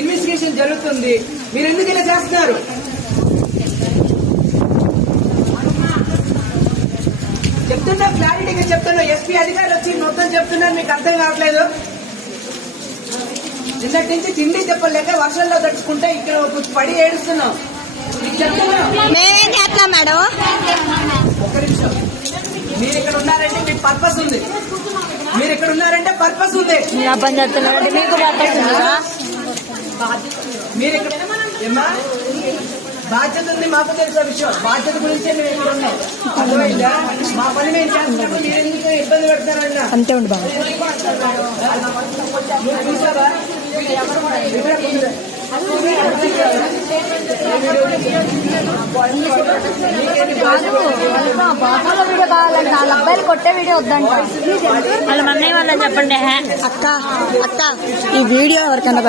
Investigation జరుగుతుంది. మీరు ఎందుకు ఇలా చేస్తున్నారు? చెప్తున్నా, క్లారిటీగా చెప్తున్నా. ఎస్పీ అధికారులు వచ్చి మొత్తం చెప్తున్నారు, మీకు అర్థం కావట్లేదు. నిన్నటి నుంచి తిండి చెప్పలేక వర్షంలో తడుచుకుంటే ఇక్కడ పడి ఏడుస్తున్నాం. మేమేం చేస్తాం మేడం? ఒక్క నిమిషం. మీరు ఇక్కడ ఉన్నారంటే మీకు పర్పస్ ఉంది. మీరు ఇక్కడ ఉన్నారంటే పర్పస్ ఉంది. మీరు ఇక్కడ ఏమా బాధ్యత ఉంది, మాకు తెలిసిన విషయం. బాధ్యత గురించే మేము ఇక్కడ ఉన్నాం. అర్థమైందా? మా పని మేము చేస్తున్నప్పుడు మీరు ఎందుకు ఇబ్బంది పెడతారన్నా? అంతే ఉండి బాగా చూసావా? వాళ్ళ అబ్బాయిలు కొట్టే వీడియో వద్దంట. వాళ్ళ అన్నయ్య వాళ్ళని చెప్పండి. అక్క ఈ వీడియో ఎవరికన్నా